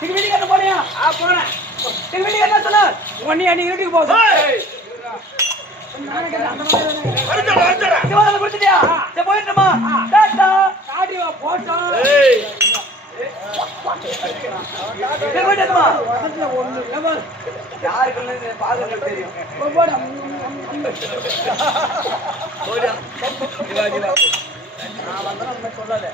நீங்க வீட்டுக்கு என்ன போனியா? போனேன். நீங்க வீட்டுக்கு என்ன சொன்ன? ஒன்னி அண்ணி வீட்டுக்கு போகுது. கொடுத்துட்டியா? சரி போயிட்டுமா? டாட்டா காடிவா போட்டோம். யாருக்கு பாதுகாப்பு தெரியும். நான் வந்தா சொல்லாத.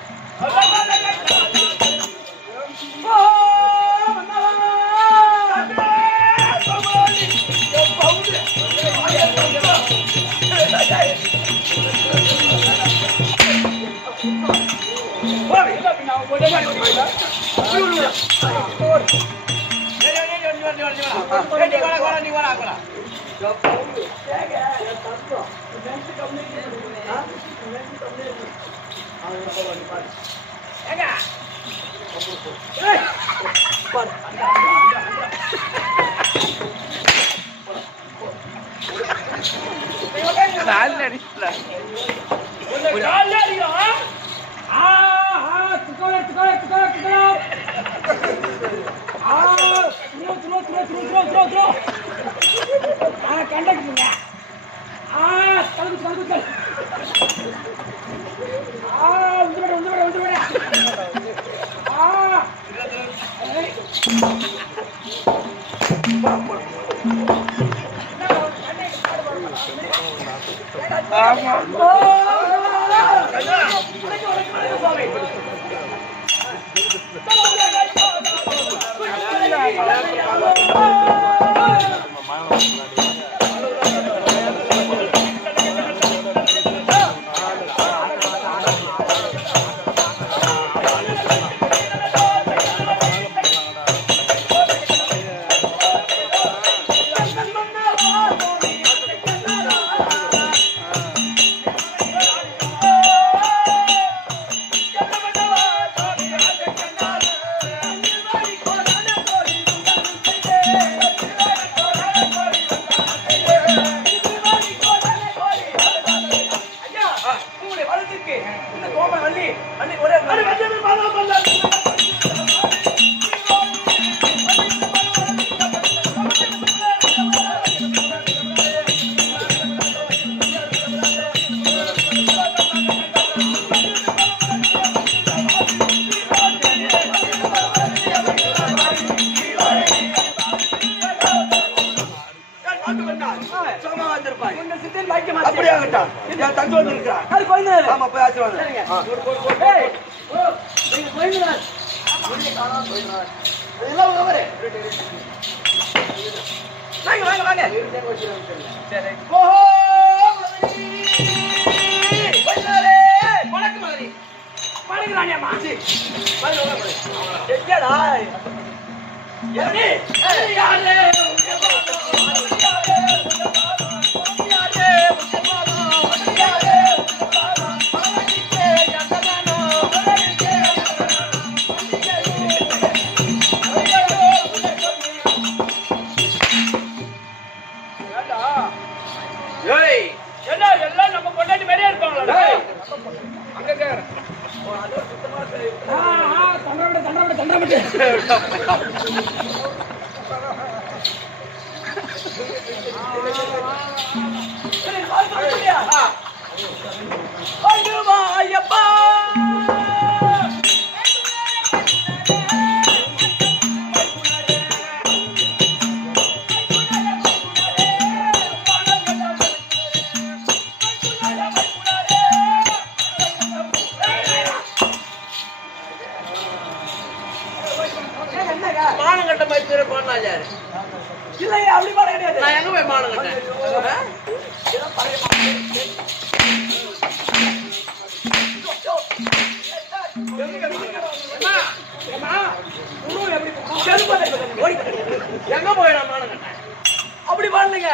அப்படி பாருங்க.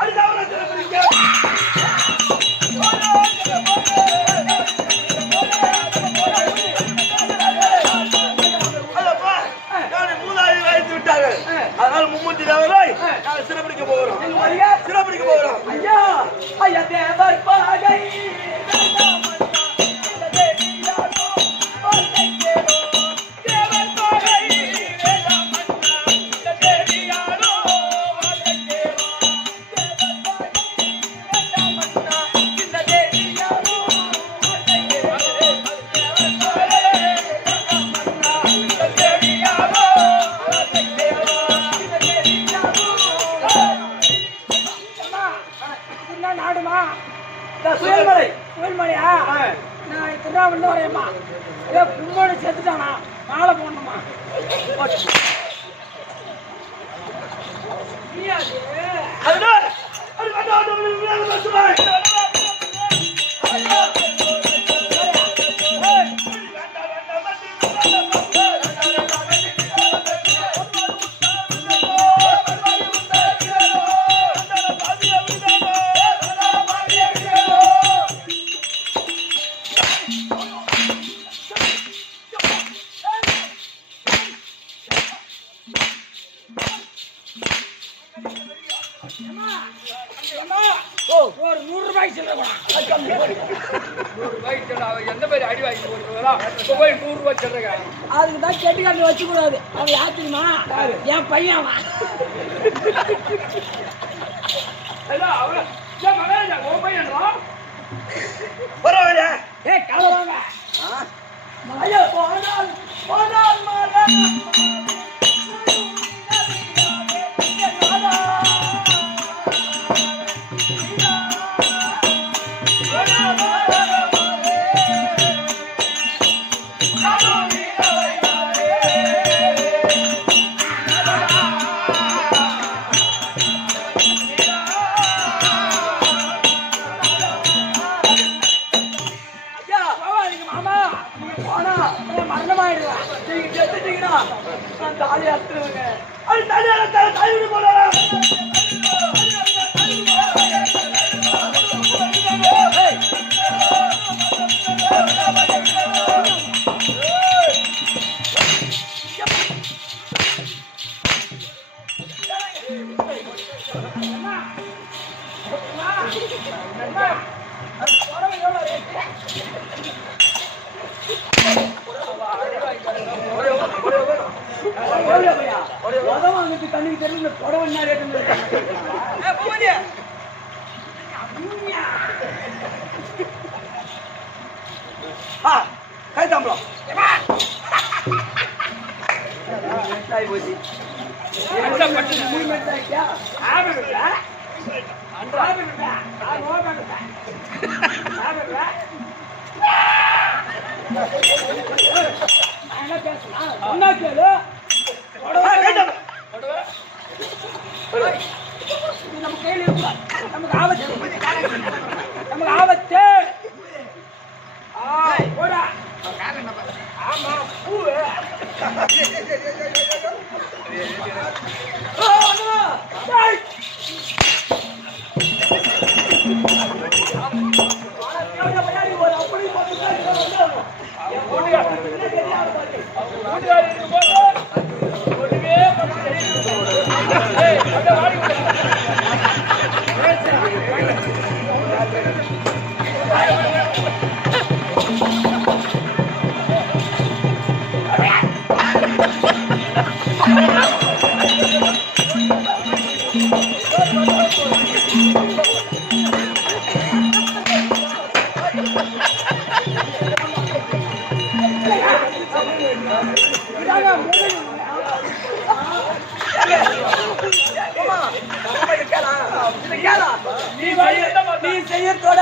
அடித்தா போகிறோம். எங்க போறீங்க? சிறப்பிடிக்க போகிறோம். ஐயா ஐயா தேவர் பாகை நாடுமா சுயல்மலை. சுயல்மலையா? நான் திருநாவூர்ல வரேம்மா. ஏ புண்ணோட செத்துட்டானா? மாலை போடணுமா? அதனால் அது வந்து ஒரு 100 ரூபாய்க்கு சொல்ல எந்த மாதிரி அடி வாங்கி போடுறா போய் 100 ரூபாய் சொல்றேங்க. அதுக்கு தான் கெட்டிக்காரன் வச்சு கூடாது. அவன் யார் தெரியுமா? என் பையன் அவன். பரவாயில்ல. ஏ கலவாங்க மலைய போனால் போனால் மலை தண்ணிக்கு தெரிஞ்ச புடவை கை தாம்பளம் நம்ம கையில் இருக்க நமக்கு ஆபத்து நமக்கு ஆபத்து ஆமா பூ நீ செய்யத்தோட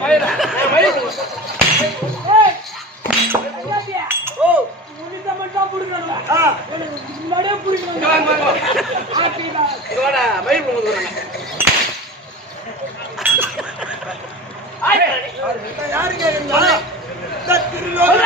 மயில மயில் ஏய் ஐயா ஓ உன்னிட்ட மட்டும் புடிக்கறல எனக்கு முன்னாடியே புடிக்கணும் ஆட்டிடா இதோட மயில் போடுறாங்க யாரு கேக்குறீங்க திருலோக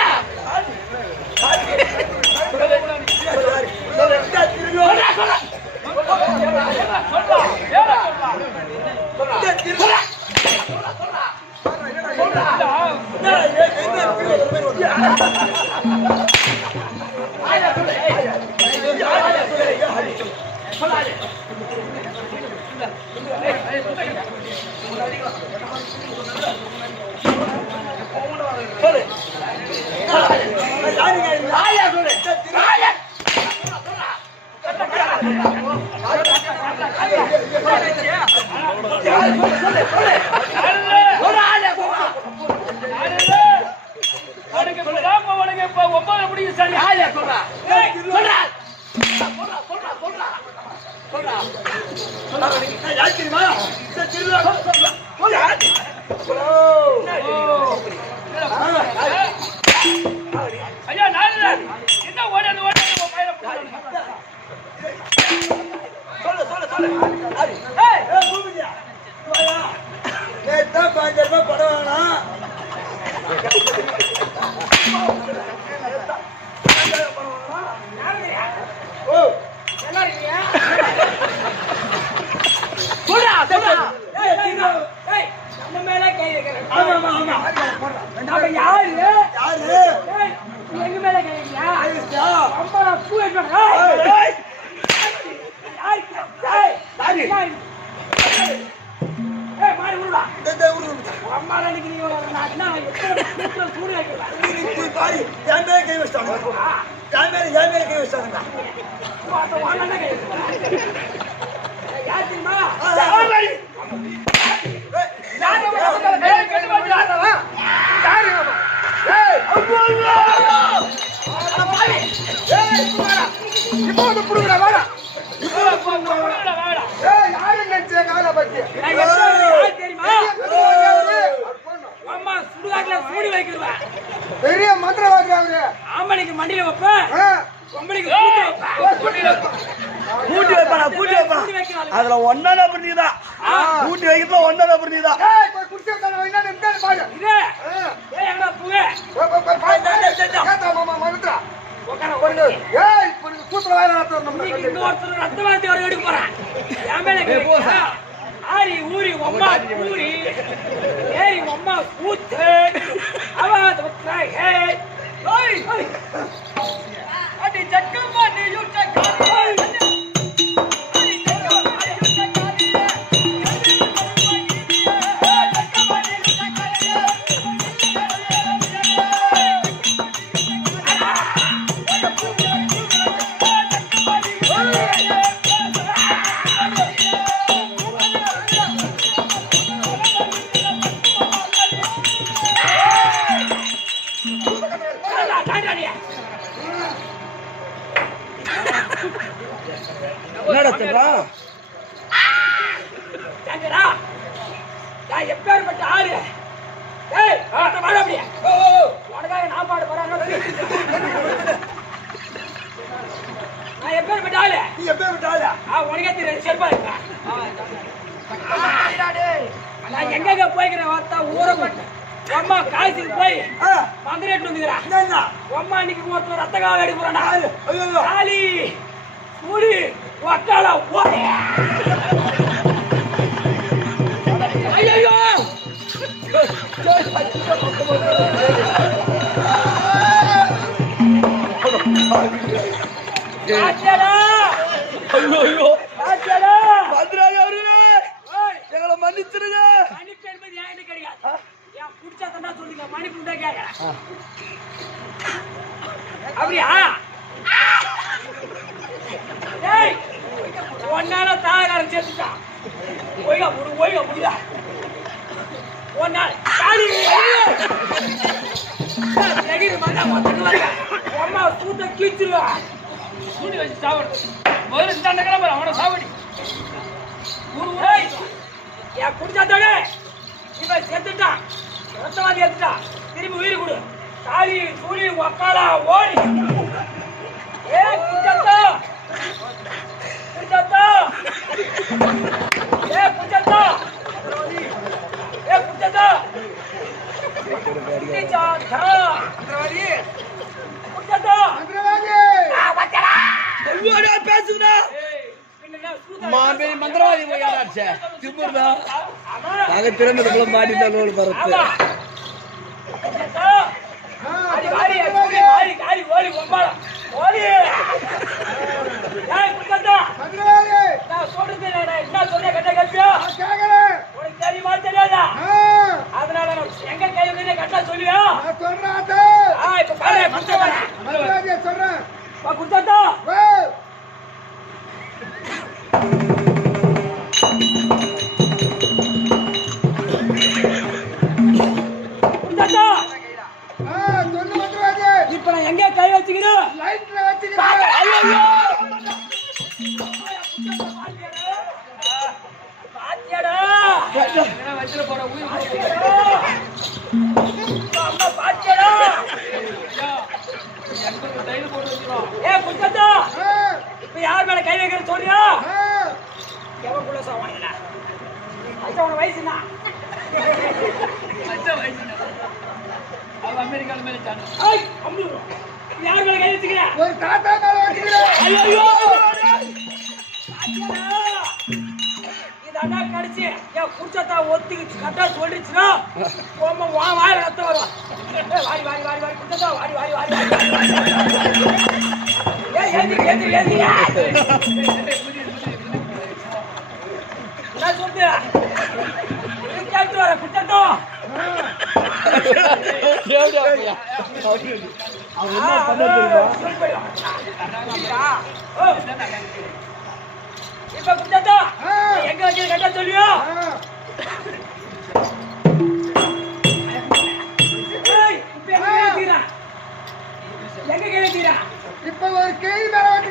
ஐயா நான் என்ன ஓடாது பெரிய மந்திரவாதி ஆம்பளைக்கு மண்டியில வைப்பேன் பொம்பளைக்கு கூட்டி வைப்பானா கூட்டி வைப்பான் அதுல ஒன்னதான் புரிஞ்சுதா கூட்டி வைக்கிறதுல ஒன்னதான் புரிஞ்சுதா எப்பேற்பட்ட ஆளு உனக்காக நான் பாடு போறேன் நான் எப்பேற்பட்ட ஆளு நீ எப்பேற்பட்ட ஆளு உனக்கே தெரியாது செல்பா இருக்கேன் நான் எங்க போய்க்கிறேன் வார்த்தா ஊரப்பட்டு அம்மா காய்ச்சிக்கு போய் மந்திரேட்டு வந்துக்கிறேன் அம்மா இன்னைக்கு ஒருத்தர் ரத்தக்காக எடுக்க போறான் காலி சூடி ஒட்டாளா ஓடி ஐயோ எங்களை மன்னிச்சிருங்க மன்னிப்பு என்பது என்கிட்ட கிடையாது என் புடிச்சா தண்டா சொல்லுங்க மன்னிப்பு தான் கேட்கறேன் அப்படியா ஒன்னால தாகாரம் சேர்த்துட்டான் ஒய்கா முடியா ஒன்னால் அம்மா சூட்ட கீச்சிருவா சூடி வச்சு சாவடி முதல்ல இந்த கிளம்புற அவனை சாவடி என் குடிச்சாத்தானே இவன் செத்துட்டான், ரத்தவாதி எடுத்துட்டான், திரும்பி உயிர் கொடு. காளி சூழி ஒக்காலா ஓடி. ஏ குஞ்சத்தா, குஞ்சத்தா, ஏ குஞ்சத்தா, ஏ குஞ்சத்தா, குஞ்சத்தா, குஞ்சத்தா, ஐயோடா பேசுடா மாமே மந்திரவாதி போயாச்சே திமுறா நாங்க திறந்ததுக்குள்ள மாட்டிட்டாலோடு பரத்து அடி வாடி அடி வாடி காடி ஓடி பொம்பால ஓடி. ஏய் குஞ்சத்தா மந்திரவாதி நான் சொல்றது என்ன சொன்னே கட்ட கட்டியா கேக்கல உனக்கு தெரியுமா தெரியாதா? அதனால எங்க கை வந்து கட்ட சொல்லியா? நான் சொல்றேன் இப்ப பாரு குஞ்சத்தா மந்திரவாதி சொல்றேன் வா குஞ்சத்தா வா குஞ்சத்தா சொல்லு மந்திரவாதி இப்ப நான் எங்க கை வச்சுக்கிறேன்? லைட்ல வச்சுக்கிறேன். ஐயோ பாத்தியாடா வச்சிர போற உயிர் அம்மா பாத்தியாடா ஏ குஞ்சத்தா இப்ப யார் மேல கை வைக்கிற சொல்றியா? எவக்குள்ள சாவானடா அச்சா உன வயசுனா அச்சா வயசுனா அவ அமெரிக்கால மேல சான ஐ அம்மு யார் மேல கை வச்சிக்கிற? ஒரு தாத்தா மேல வச்சிக்கிற. ஐயோ இதடா கடிச்சு ஏன் குஞ்சத்தா ஒத்திக்கு கட்டா சொல்லிச்சுனா கோம வா வாயில ரத்தம் வரும். வாடி வாடி வாடி வாடி குஞ்சத்தா வாடி வாடி வாடி ஏய் ஏந்தி நான் சொல்றேன் கேட்டு வர குஞ்சத்தா தேவடா ஐயா அவன் என்ன பண்ண தெரியுமா? இப்ப குஞ்சத்தா எங்க வச்சு கட்ட சொல்லியோ? எங்க கேட்டீரா? இப்ப ஒரு கை மேல வந்து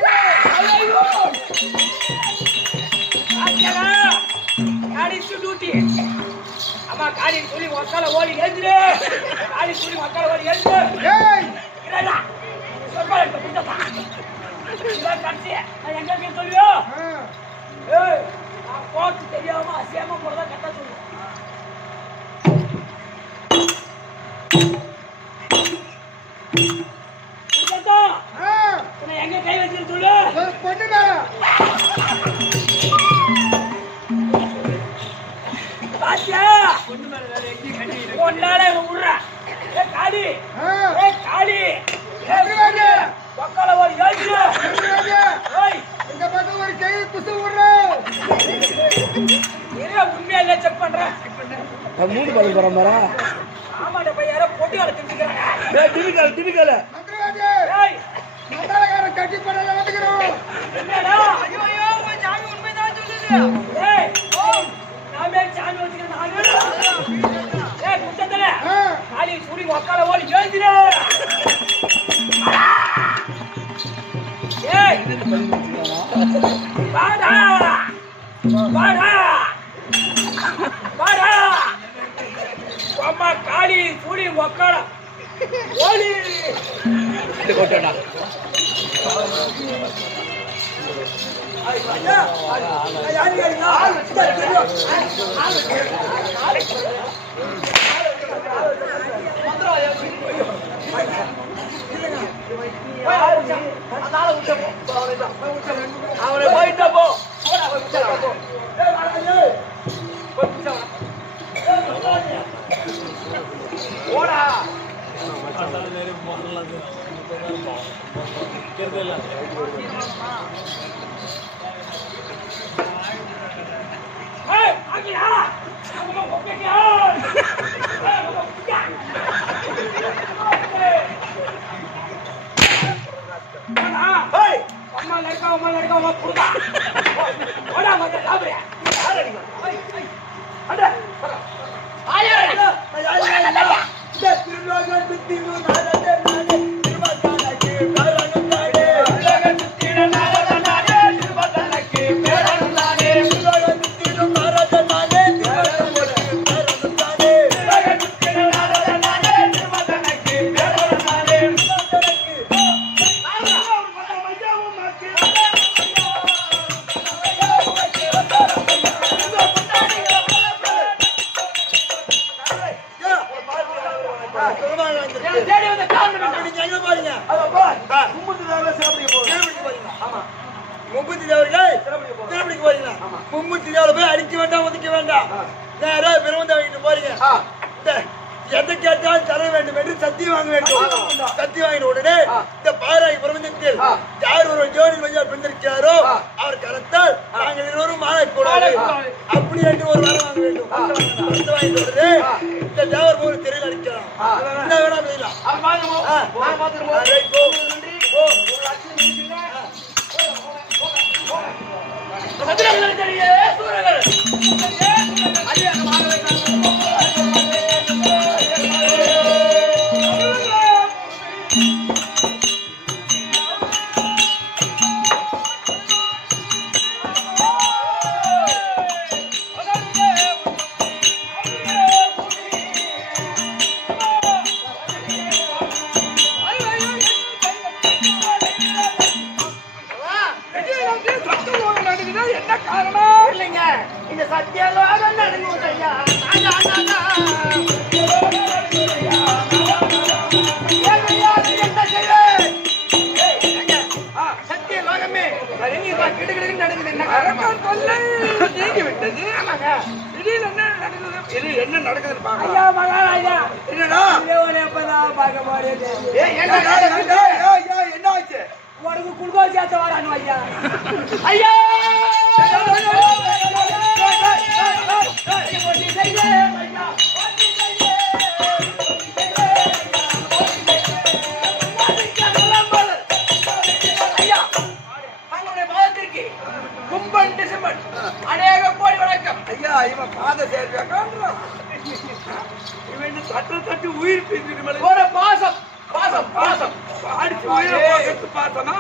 காடி சுடுட்டி அம்மா காடி சொல்லி ஒக்கால ஓடி எழுந்துரு. காடி சொல்லி ஒக்கால ஓடி எழுந்துரு. ஏய் இல்லடா சொல்றா இப்ப குஞ்சத்தா இதான் கட்சி நான் எங்க கேட்டு சொல்லியோ? ஏய் நான் போட்டு தெரியாம அசியாம போறதா கட்ட சொல்லு. குஞ்சத்தா நான் எங்க கை வச்சிரு சொல்லு. பொண்ணு மேல பாத்தியா பொண்ணு மேல வேற எங்க கட்டி ஒன்னால உடுற. ஏ காடி ஏ காடி ஏ பக்கல ஒரு ஏஞ்சு ஏய் இந்த பக்கம் ஒரு கை குசு உடுற. ஏய் உண்மையா செக் பண்றேன். மூணு பால் போற மாரா ஆமாடா பைய யாரோ போட்டி வர திமிக்கறாங்க. டேய் திமிக்கல ஏய் மண்டலகார கட்டி படல வந்துக்கறோம். என்னடா ஐயோ ஐயோ உன் சாமி உண்மைதான் சொல்லுது. ஏய் நாமே சாமி வந்துக்கற நானே. ஏய் குஞ்சத்தல காலி சூரி ஒக்கால ஓடி ஏந்திரே. ஏய் வாடா வாடா வாடா அம்மா காலி சூரி ஒக்கால ஓடி இது போட்டடா ஐயா யாரி யாரினா அவனை போயிட்டா போ ஓடா அம்மா லड़का वो पुरदा ओड़ा मत लाबरे यार अड़ी अरे आया आया दे तिरुलोगन तिरु नारदे नारे तिरुवताना के कारण नारे तिरुलोगन तिरु नारदे नारे तिरुवताना के कारण नारे तिरुलोगन तिरु नारदे नारे तिरुवताना के कारण नारे அவர்களை திருப்பதிக்கு போறீங்க. மும்முத்திரியால போய் அடிக்க வேண்டாம், ஒதுக்க வேண்டாம். நேரா பெருமந்த வாங்கிட்டு போறீங்க. எதை கேட்டால் தர வேண்டும் என்று சத்தியம் வாங்க வேண்டும். சத்தியம் வாங்கின உடனே இந்த பாராய் பிரபஞ்சத்தில் யார் ஒரு ஜோடி வழியால் பிரிந்திருக்கிறாரோ அவர் கருத்தால் நாங்கள் இருவரும் மாலை கூடாது அப்படி என்று ஒரு வரம் வாங்க வேண்டும். வாங்கின உடனே இந்த தேவர் போல தெரியல அடிக்கலாம். என்ன வேணா செய்யலாம். என்ன காரணம் இல்லைங்க, இந்த சத்தியலோக நடந்தது ஐயா. சத்தியலோகமே கிடுகிடுன்னு நடக்குது. என்ன காரணம் தொல்லை நீங்கி விட்டது. திடீர்னு என்ன நடக்குது? இது என்ன நடக்குதுன்னு பாக்கலாம். ஐயா மகாராஜா, என்னடா பார்க்க போறேன். என்ன ஆச்சு? உனக்கு குளுக்கோஸ் சேர்த்து வரானு ஐயா. ஐயா கும்பன் டிசம்பர் அநேக கோடி வணக்கம். ஐயா இவன் பாத சேர்க்கிறான். இவன் தட்டு தட்டு உயிர் பிரிஞ்சு ஒரு பாசம் பாசம் பாசம் அடிச்சு உயிரை போட்டு பார்த்தனா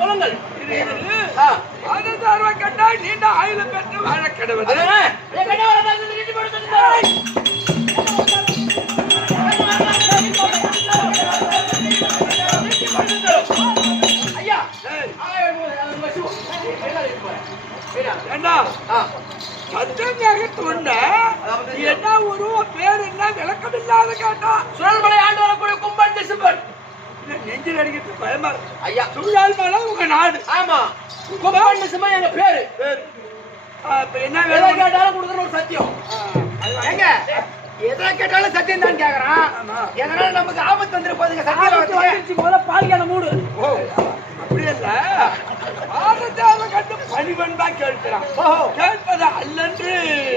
சொல்லுங்கள். கண்டால் நீண்ட ஆயுள் பெற்று வாழ கிடவது. ஐயா என்ன ஒரு பேர் என்ன விளக்கம் இல்லாத கேட்டா சுழல்மலை ஆண்டு வரக்கூடிய கும்பன் டிசம்பர் நெஞ்சில் அடிக்கிறது பயமா இருக்கு. ஐயா சுழல் மலை உங்க நாடு. ஆமா, கும்பன் டிசம்பர் எங்க பேரு. என்ன எதை வேலை கேட்டாலும் கொடுக்குற ஒரு சத்தியம். எங்க எதை கேட்டாலும் சத்தியம் தான் கேக்குறான். எதனால நமக்கு ஆபத்து வந்துரு போதுங்க. சத்தியம் முதல்ல பாலியான மூடு. ஓ அப்படி இல்ல, ஆபத்தால கண்டு பணிவன்பா கேட்கிறான். கேட்பது அல்லன்று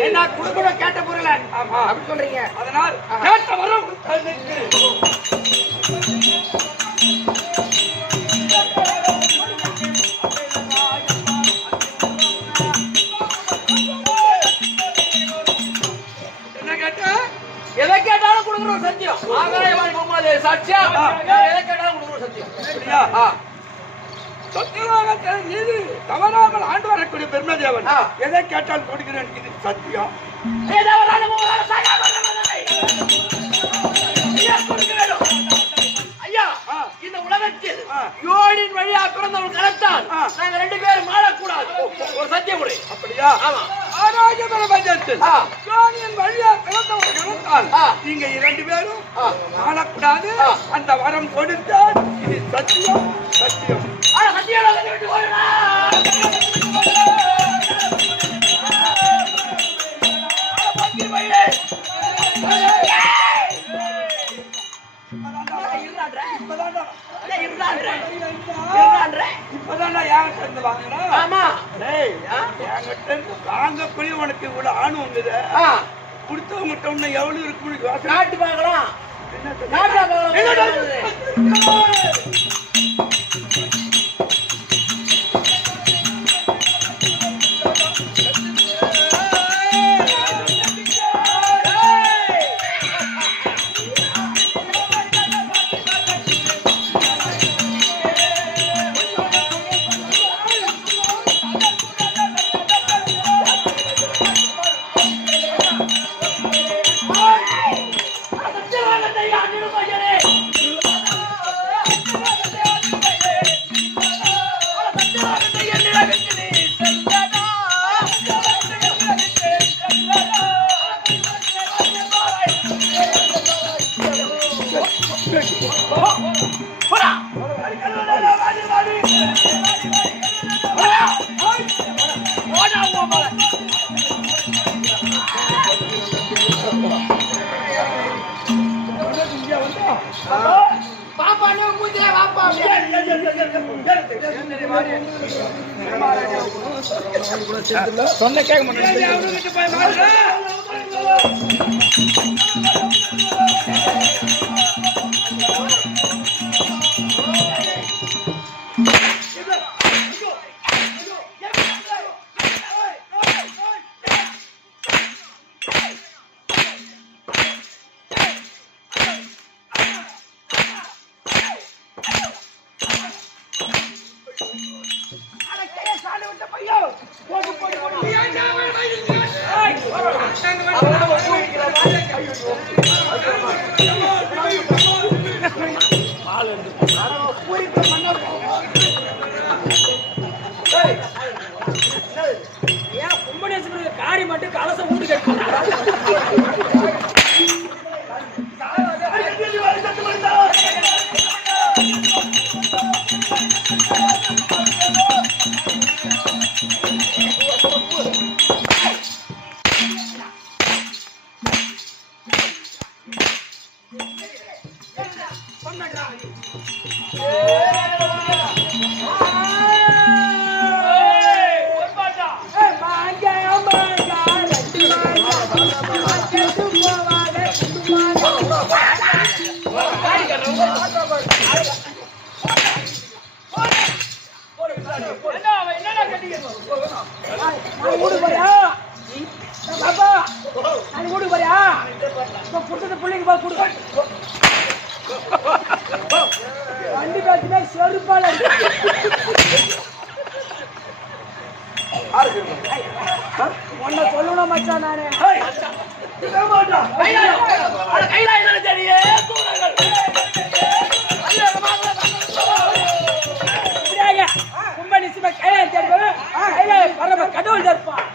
என்ன குடுக்கணும் கேட்ட பொருள. ஆமா அப்படி சொல்றீங்க. அதனால் கேட்ட வரும் என்ன கேட்ட? எதை கேட்டாலும் கொடுக்குற ஒரு சத்தியம். ஆகாயவாணி பொம்மாதே சாட்சியா எதை கேட்டாலும் கொடுக்குற ஒரு சத்தியம். அப்படியா? சத்தியலோகத்தில் நீதி தவறாமல் ஆண்டு வரக்கூடிய பெருமதேவன் எதை கேட்டால் கொடுக்கிறேன். இது சத்தியம். ஐயா இந்த உலகத்தில் யோனின் வழியா பிறந்தவன் கலத்தான் நாங்க ரெண்டு பேரும் மாறக்கூடாது. ஒரு சத்தியம் கொடு. அப்படியா? ஆமா. ஆராய்ச்சி பிரபஞ்சத்தில் யோனியின் வழியா பிறந்தவன் கலத்தான் நீங்க இரண்டு பேரும் மாறக்கூடாது. அந்த வரம் கொடுத்தால் இது சத்தியம். சத்தியம். சத்தியலோகத்தை விட்டு போயிடா. வாங்கக்கூடிய உனக்கு இவ்வளவு ஆணு வந்தது. கொடுத்தவங்கிட்ட ஒண்ணு எவ்வளவு இருக்கு நாட்டு பார்க்கலாம். சொன்ன கேட்க மாட்டேன். காரி மட்டும் கலச ஊட்டு கேட்டு பிள்ளைங்க வண்டி காட்சினா செருப்பால உன்னை சொல்லணும் மச்சான் நானு கும்ப நிச்சயமா கையில பரம கடவுள் தருப்பான்.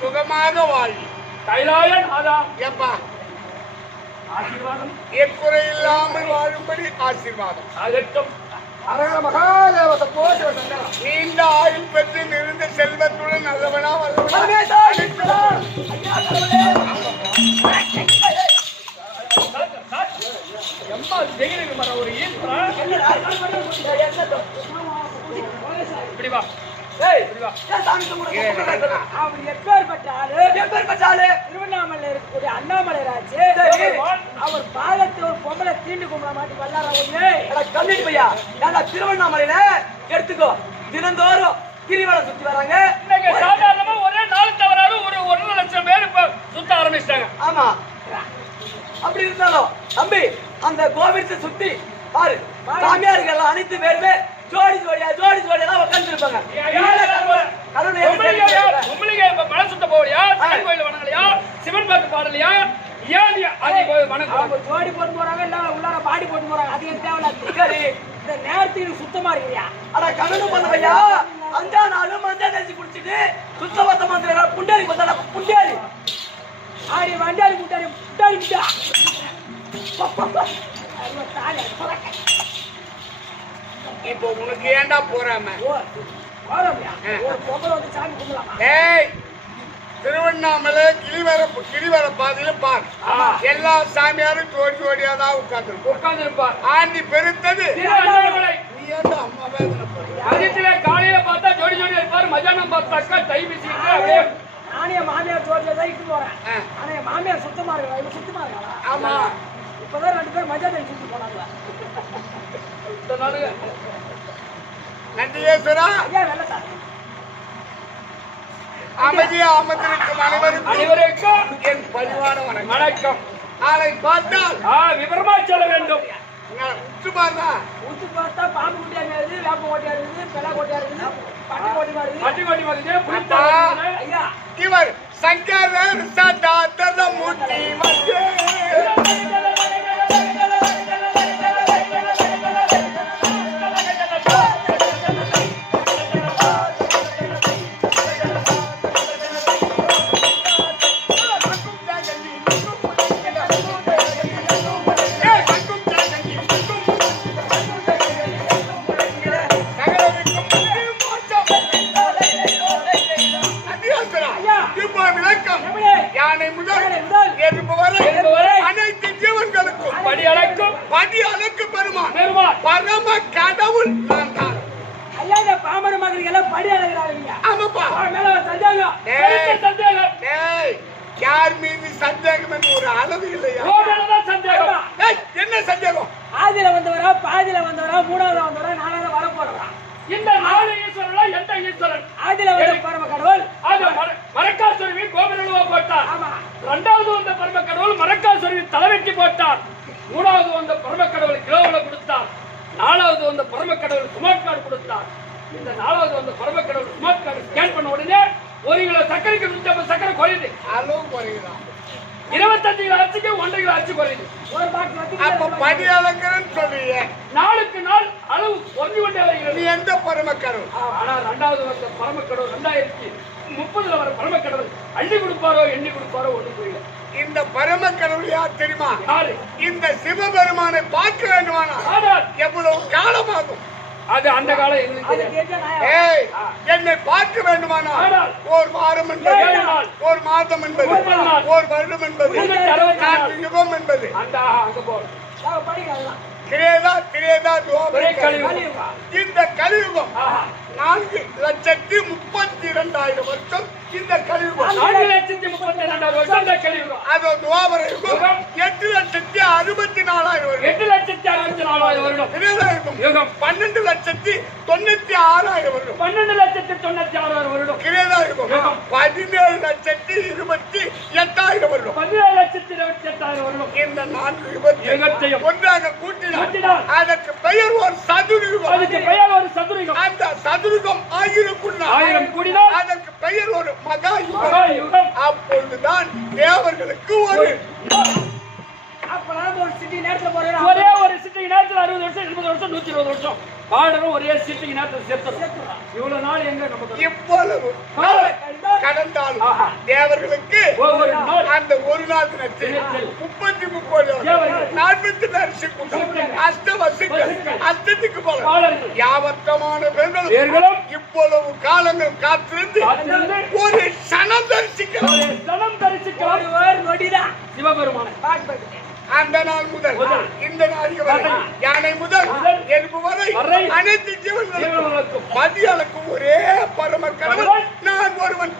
சுகமாக வாழ்வி. கைலாயன் அதா ஏப்பா ஆசீர்வாதம் எக்குறை இல்லாமல் வாழும்படி ஆசீர்வாதம். ஆகட்டும். அரங்க மகாதேவத்தை போஷ நீண்ட ஆயுள் பெற்று நிறைந்த செல்வத்துடன் நல்லவனா வல்லவனா எம்மா ஜெயிலுக்கு மர ஒரு ஈஸ்வரா இப்படி வா. இப்படி வா. அவர் எப்பேற்பட்ட ஆளு திருவண்ணாமலை இருக்கக்கூடிய அண்ணாமலைராஜ் அவர் பாதத்தை ஒரு பொம்பளை தீண்டு கும்பல மாட்டி வல்லாரா கண்ணிட்டு பையா ஏன்னா திருவண்ணாமலையில எடுத்துக்கோ தினந்தோறும் கிரிவலம் சுத்தி வராங்க. இன்னைக்கு சாதாரணமா ஒரே நாள் தவறாரு ஒரு 1.5 லட்சம் பேர் இப்ப சுத்த ஆரம்பிச்சிட்டாங்க. ஆமா அப்படி இருந்தாலும் தம்பி அந்த கோவிலத்தை சுத்தி பாரு சாமியார்கள் எல்லாம் அனைத்து பேருமே ஜோடி ஜோடியா உட்கார்ந்து இருப்பாங்க. மலை சுத்த போகலையா கோயில் வணங்கலையா சிவன் பார்த்து பாடலையா ஏன் ஜோடி போட்டு போறாங்க இல்ல உள்ளார பாடி போட்டு போறாங்க அது எனக்கு தேவையில்ல. சரி இந்த நேரத்துக்கு சுத்தமா இருக்கிறியா ஆனா கண்ணு பண்ணவையா அந்த நாளும் மஞ்சள் தேய்ச்சி குடிச்சிட்டு சுத்தபத்த மந்திர புண்டாரி பண்ணா புண்டாரி ஆடி வண்டாரி முட்டாரி முட்டாரி முட்டா இப்போ உனக்கு ஏண்டா போறாம ஒரு பொம்பளை வந்து சாமி கும்பிடலாமா? ஏய் திருவண்ணாமலை கிரிவர பாதையில பார் எல்லா சாமியாரும் ஜோடியா தான் உட்கார்ந்து இருப்பார். ஆண்டி பெருத்தது திருவண்ணாமலை நீ ஏண்டா அம்மா வேதனை போறியா? மதியத்துல காலையில பார்த்தா ஜோடி இருப்பாரு மத்தியானம் பார்த்தாக்கா தை வீசிட்டு அப்படியே நானே மாமியார் ஜோடியா தான் இட்டு போறேன். ஆனா என் மாமியார் சுத்தமா இருக்கா சுத்தமா இருக்கா? ஆமா இப்பதான் 2 பேர் மஜா தை சுத்தி போனாங்களா நந்தியேஸ்வரா ஐயா வெள்ளத்தாரு அமைதியா அமர்ந்திருக்கும் அனைவருக்கும் என் பணிவான வணக்கம். நாளை பார்த்தால் விவரமா சொல்ல வேண்டும். உற்று பாருங்க ஊத்து பார்த்தா பாம்பு குட்டியா இருக்குது வேப்ப கோட்டியா இருக்குது பெலா கோட்டியா இருக்குது பட்டி கோட்டி மாதிரி ஐயா இவர் சங்கரர் சதாதர மூர்த்தி வந்து யானை முதல் எறும்பு வரை அனைத்து ஜீவன்களுக்கும் படி அளக்கும் பெருமான் பரம கடவுள் நான் தான். ஐயா இந்த பாமர மாதிரி எல்லாம் படி அழகிறாங்க. ஆமாப்பா மேல சந்தேகம் டேய் யார் மீது சந்தேகம் என்று ஒரு அளவு இல்லையா? சந்தேகம் என்ன சந்தேகம்? ஆதியில வந்தவரா பாதியில வந்தவரா மூணாவது வந்தவரா நாலாவது வர போறவரா இந்த 4 ஈஸ்வரனா எந்த ஈஸ்வரன்? ஆதியில வந்த பரம கடவுள் அது மரக்காசுரவி கோபுரலுவா போட்டார். ஆமா 2வது வந்த பரம கடவுள் மரக்காசுரவி தலைவெட்டி போட்டார். 3வது வந்த பரம கடவுள் கிலோவல கொடுத்தார். 4வது வந்த பரம கடவுள் ஸ்மார்ட் கார்டு கொடுத்தார். இந்த 4வது வந்த பரம கடவுள் ஸ்மார்ட் கார்டு ஸ்கேன் பண்ண உடனே 1 கிலோ சர்க்கரைக்கு 150 சர்க்கரை குறையுது. அளவு குறையுதா? 25 கிலோ அரிசிக்கு 1 கிலோ அரிசி குறையுது. ஒரு பாக்கெட் அப்ப படி அளக்கிறேன்னு சொல்றீங்க. நாளுக்கு நாள் அளவு குறைஞ்சு கொண்டே வருகிறது. நீ எந்த பரம கடவுள்? ஆனா 2வது வந்த பரம கடவுள் 2030 வர பரம கடவுள் அள்ளி கொடுப்பாரோ எண்ணி கொடுப்பாரோ ஒண்ணு புரியல. இந்த பரம கடவுள் யார் தெரியுமா? யாரு? இந்த சிவபெருமானை பார்க்க வேண்டுமானா எவ்வளவு காலமாகும்? அது அந்த காலம் எங்களுக்கு. ஏய் என்னை பார்க்க வேண்டுமானா ஒரு வாரம் என்பது, ஒரு மாதம் என்பது, ஒரு வருடம் என்பது, 4 யுகம் என்பது. அந்த அங்க போறோம் கிரேதா துவாபர இந்த கலியுகம் 4,32,200 வருஷம் இந்த கலியுகம் 4,32,000 வருஷம் இந்த கலியுகம். அது துவாபர யுகம் 8,64,000 வருடம் 8,64,000 வருடம் கிரேதாயுகம் யுகம் 12,96,000 வருடம் 12,96,000 வருடம் கிரேதாயுகம் 17,28,000 வருடம் 17,28,000 வருடம். இந்த 4 யுகத்தையும் ஒன்றாக கூட்டினால் கூட்டினால் அதற்கு பெயர் ஒரு சதுர்யுகம் அதுக்கு பெயர் ஒரு சதுரயுகம். அந்த சதுர்யுகம் 1000 1000 கூடினால் அதற்கு பெயர் ஒரு மகாயுகம் மகாயுகம். அப்பொழுதுதான் தேவர்களுக்கு ஒரு அப்பலாம் ஒரு சிட்டி நேரத்துல போறேன். ஒரே ஒரு சிட்டி நேரத்துல 60 வருஷம் 70 வருஷம் 120 வருஷம் பாடரும் ஒரே சிட்டி நேரத்துல சேர்த்துறோம். இவ்வளவு நாள் எங்க நமக்கு இவ்வளவு கடந்தாலும் தேவர்களுக்கு ஒவ்வொரு நாள் அந்த ஒரு நாள் தினத்தில் 33 44 கூட்டம் அஷ்டவசுக்கள் அஷ்டத்துக்கு போல யாவத்தமான பெண்களும் இவ்வளவு காலங்கள் காத்திருந்து ஒரு சனம் தரிசிக்கலாம் சிவபெருமான அந்த நாள் முதல் இந்த நாளைக்கு வரை யானை முதல் எலும்பு வரை அனைத்து ஜீவன்களுக்கும் மதியாளுக்கும் ஒரே பரம கடவுள் நான் ஒருவன்.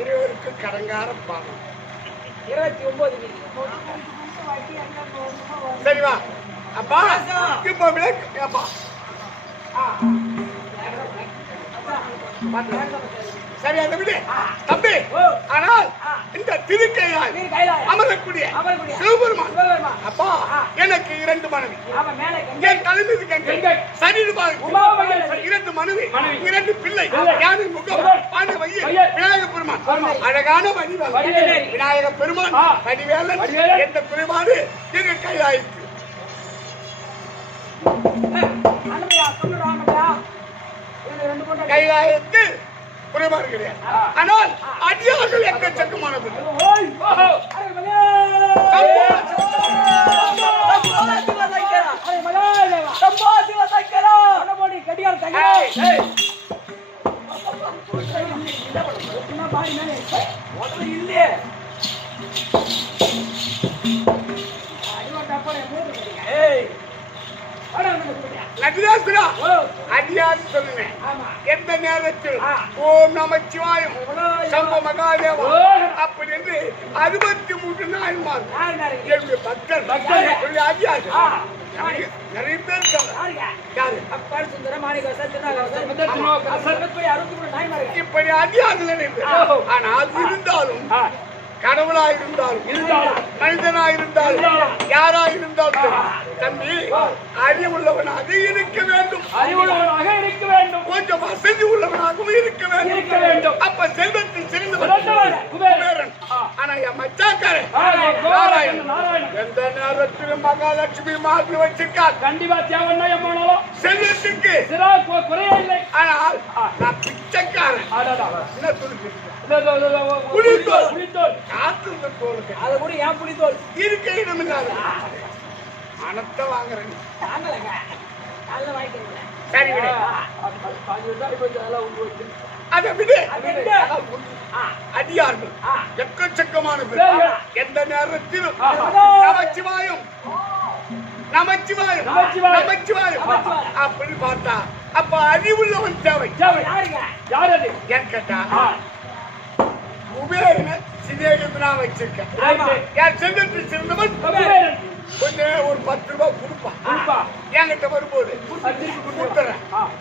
இருவருக்கு கடங்கார பாவம் 29 சரிவா அப்பா இப்ப விளக்கு அப்பா சரி அந்த விடு தம்பி. ஆனால் இந்த திருக்கையால் அமரக்கூடிய சிவபெருமான் அப்பா எனக்கு 2 மனைவி என் தலைமீது கங்கை சரீரமாக 2 மனைவி 2 பிள்ளை யானை முகம் பாண்ட வைய விநாயக பெருமான் அழகான வடிவேலன் விநாயக பெருமான் வடிவேலன் என்ற பெருமானு எங்க கையாயிற்று. கைலாயத்து குறைபாடு கிடையாது. ஆனால் அடியார்கள் எக்கச்சக்கமானது நடிகாசுரா அடியார் சொல்லுங்க எந்த நேரத்தில் ஓம் நமச்சிவாயம் சம்ப மகாதேவா அப்படி என்று 63 நாயன்மார் என்னுடைய பக்தர் அடியார் நிறைய பேர் இப்படி அடியார்கள் ஆனால் இருந்தாலும் கடவுளாயிருந்தாலும் மனிதனாயிருந்தாலும் யாராயிருந்தாலும் தம்பி அறிவுள்ளவனாக இருக்க வேண்டும் கொஞ்சம் வசதி உள்ளவனாகவும் இருக்க வேண்டும். அப்ப செல்வத்தில் சிறந்தவன் குபேரன். ஆனா என் மச்சாக்காரன் எந்த நேரத்திலும் மகாலட்சுமி மாற்றி வச்சிருக்கார். கண்டிப்பா தேவைன்னா எம்மானாலும் செல்வத்துக்கு குறையே இல்லை. ஆனால் நான் பிச்சைக்காரன். என்ன சொல்லி புலித்தோல் காத்து தோல் அது கூட ஏன் புலித்தோல் இருக்க இடம் இல்லாத பணத்தை வாங்குறேன். சரி விடு அதை விடு. அடியார்கள் எக்கச்சக்கமான பேர் எந்த நேரத்திலும் நமச்சிவாயம் நமச்சிவாயம் நமச்சிவாயம் அப்படி பார்த்தா அப்ப அறிவுள்ளவன் தேவை. யார் அது ஏன் கேட்டா குபேரனை சிநேகத்தினா வச்சிருக்கேன். என் செல்வத்தில் சிறந்தவன் கொஞ்சம் ஒரு 10 ரூபாய் கொடுப்பா என்கிட்ட வரும்போது கொடுத்துறேன்.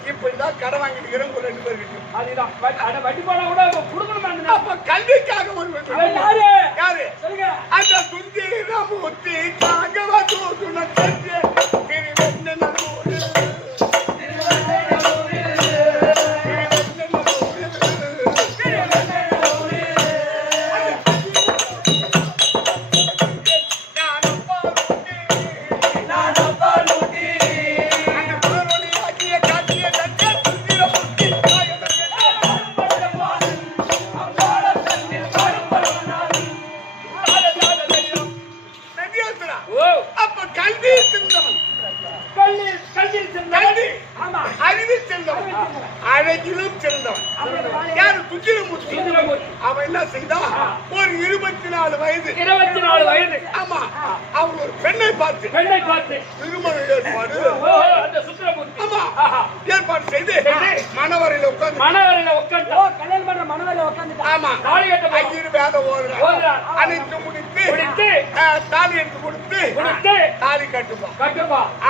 இப்படிதான் கடை வாங்கிட்டு ஒரு 2 பேர்கிட்ட அப்ப கல்விக்காக வருவேன். யாரு அந்த சுந்தரமூர்த்தி அழகிலும் சிறந்தவன் யாரு சுந்தரமூர்த்தி. அவன் என்ன செய்தான், ஒரு 24 வயது 24 வயது. ஆமா, அவன் ஒரு பெண்ணை பார்த்து திருமண ஏற்பாடு அந்த சுந்தரமூர்த்தி ஆமா ஏற்பாடு செய்து மணவரையில உட்கார்ந்து கல்யாணம் பண்ற மனவரையில உட்கார்ந்து ஆமா தாலி கட்ட ஐயர் வேதம் ஓதுறார். அனைத்து முடித்து தாலி எடுத்து கொடுத்து தாலி கட்டுப்பா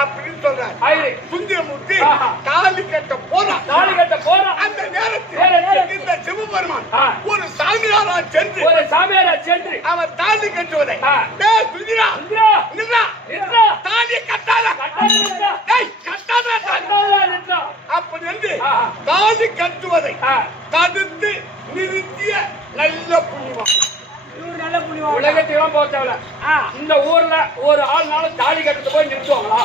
அப்படின்னு சொல்றாரு சுந்தரமூர்த்தி. தாலி கட்ட போறான். அந்த நேரத்தில் இந்த சிவபெருமான் ஒரு சாமியாரா சென்று அவர் தாலி கட்டுவதை தாலி கட்டாத அப்படி என்று தாலி கட்டுவதை தடுத்து நிறுத்திய நல்ல புண்ணியமா. உலகத்திலாம் போச்சவள இந்த ஊர்ல ஒரு ஆள்னால தாலி கட்டுறது போய் நிறுத்துவாங்களா?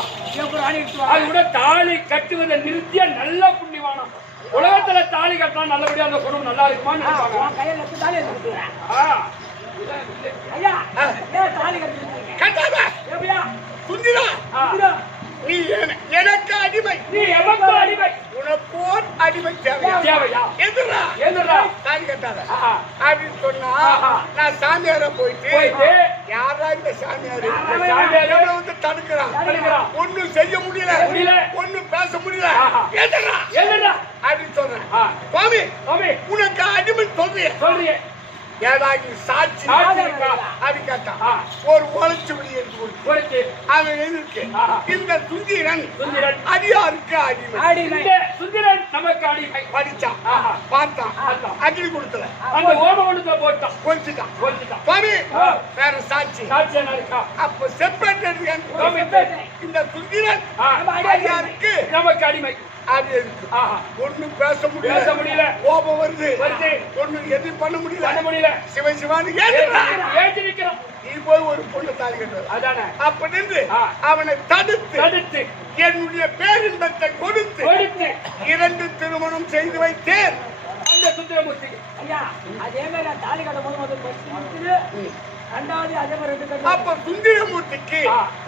அது கூட தாலி கட்டுவதை நிறுத்திய நல்ல புண்ணியவானம். உலகத்துல தாலி கட்டினா நல்லபடியா அந்த குடும்பம் நல்லா இருக்குமான்னு நீ எனக்கு அடிமை, நீ எவனுக்கு அடிமை, உனக்கோர் அடிமை தேவையா? எதிரா தாலி கட்டாத அப்படின்னு சொன்னா நான் சாமியார போயிட்டு யாரா இந்த சாமியாரு வந்து தடுக்கிறான், ஒண்ணும் செய்ய முடியல, ஒண்ணும் பேச முடியல, எதிரா அப்படின்னு சொல்றேன். சுவாமி உனக்கு அடிமை சொல்றிய ஏதாவது சாட்சி அப்படி கேட்டான். ஒரு ஒளிச்சு விடி எடுத்து கொடுத்து அவன் எதிர்க்கு இந்த சுந்தரன் அடியாருக்கு அடிமை, சுந்தரன் நமக்கு அடிமை. படிச்சான், பார்த்தான், அக்னி கொடுத்தல அந்த ஓமகுண்டத்துல போட்டான், கொஞ்சிட்டான். சுவாமி வேற சாட்சி என்ன இருக்கா? அப்ப செப்பரேட் இந்த சுந்தரன் அடியாருக்கு நமக்கு அடிமை. ஒண்ணும் பேச முடியல, கோபம் வருது, ஒண்ணும் எதுவும் பண்ண முடியல. சிவசிவான்னு நீ போய் ஒரு பொண்ணு தாலி கட்டுவது அப்படின்னு அவனை தடுத்து என்னுடைய பேரின்பத்தை கொடுத்து 2 திருமணம் செய்து வைத்தேன். அந்த சுந்தரமூர்த்தி அதே மாதிரி தாலி கட்டும் போது அப்ப சுந்தரமூர்த்திக்கு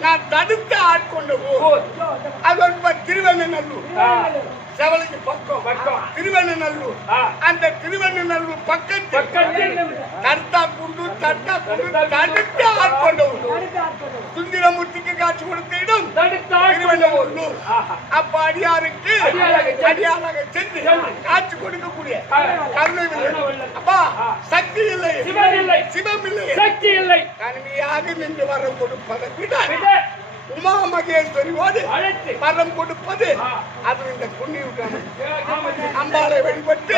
நான் தடுத்து ஆட்கொண்ட ஊர் அது திருவண்ணநல்லூர், செவலுக்கு பக்கம் திருவண்ணநல்லூர். அந்த திருவண்ணநல்லூர் பக்கத்தில் தடுத்தா குண்டு தடுத்து ஆட்கொண்ட ஊர். சுந்தரமூர்த்திக்கு காட்சி கொடுத்த இடம் திருவண்ணநல்லூர். அப்ப அடியாருக்கு அடியாராக சென்று காட்சி கொடுக்கக்கூடிய கருணை அப்பா சக்தி இல்லை, சிவம் இல்லை, சக்தி இல்லை, தனிமையாக நின்று வரம் கொடுப்பதை விட உமா மகேஸ்வரியோடு வரம் கொடுப்பது அது இந்த புண்ணியம். அம்பாளை வழிபட்டு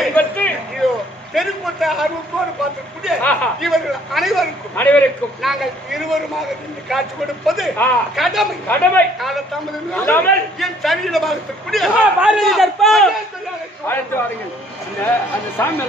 தெருக்கூட்ட அருவத்தோடு பார்க்கக்கூடிய இவர்கள் அனைவருக்கும் நாங்கள் இருவருமாக நின்று காட்சி கொடுப்பது கடமை. காலத்தாமதம் என் சரீரமாக இருக்கக்கூடிய அந்த சாமி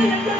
எங்கே